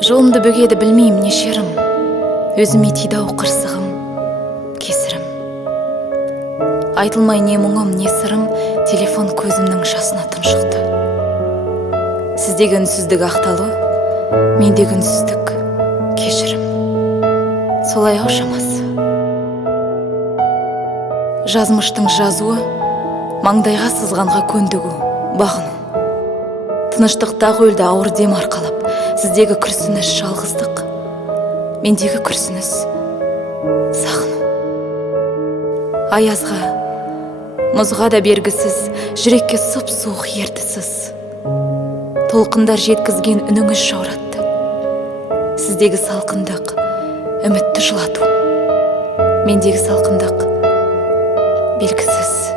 Жолымды бөгеді білмейм не шерім, өзіме тиді ау қырсығым, кесірім. Айтылмай не мұңым, не сырым, телефон көзімнің жасына тұншықты. Сіздегі үнсіздік ақталу, мендегі үнсіздік кешірім. Солай ау шамасы. Жазмыштың жазуы, маңдайға сызғанға көндігу, бағыну. Тыныштықтағы өлді ауыр дем арқалап, сіздегі күрсініс жалғыздық, мендегі күрсініс сағыну. Аязға, мұзға да бергісіз, жүрекке сұп-суық ертісіз. Толқындар жеткізген үніңіз жауратты. Сіздегі салқындық, үмітті жылату. Мендегі салқындық белгісіз.